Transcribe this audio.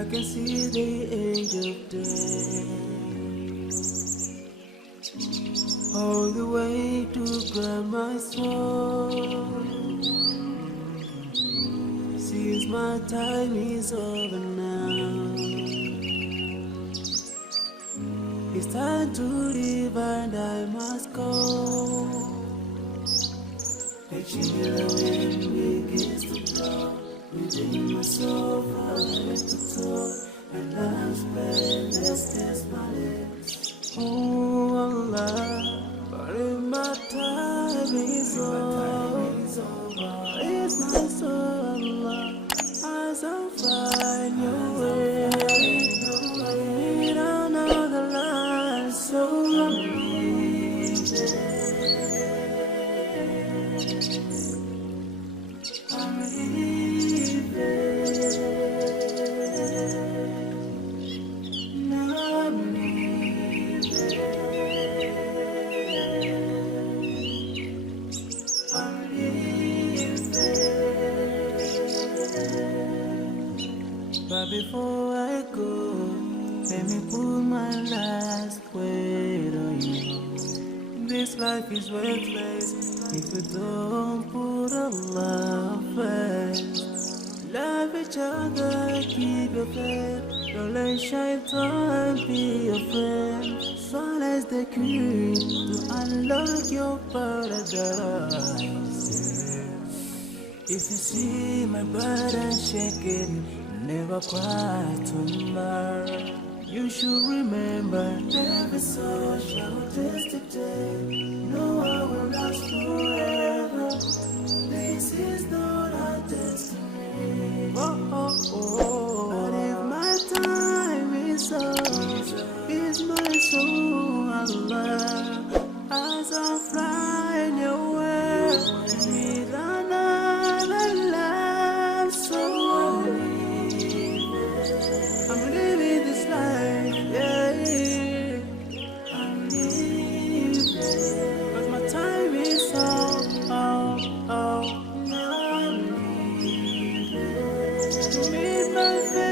I can see the angel day all the way to grab my soul. Since my time is over now, it's time to leave and I must go. The chill wind begins to blow within my soul from head to toe, and I'm splendid as my lips. Oh Allah, but if my time is over, it's my soul, Allah, as I find your way. I need another life, so I'm leaving. I'm leaving. Now I'm leaving. I'm leaving. But before I go, let me put my last weight on you. This life is worthless if you don't put Allah first. Love each other, keep your faith. Don't let shaitan be your friend. Silence the key to unlock your paradise. If you see my burden shaking, never cry tomorrow. You should remember, every soul shall taste the day. No, I will last forever. This is not our destiny. But if my time is up, is my soul, Allah, as I fly in your way, with another life, so I'm living this life, yeah. I'm living, but my time is up, now I'm living. To meet my face.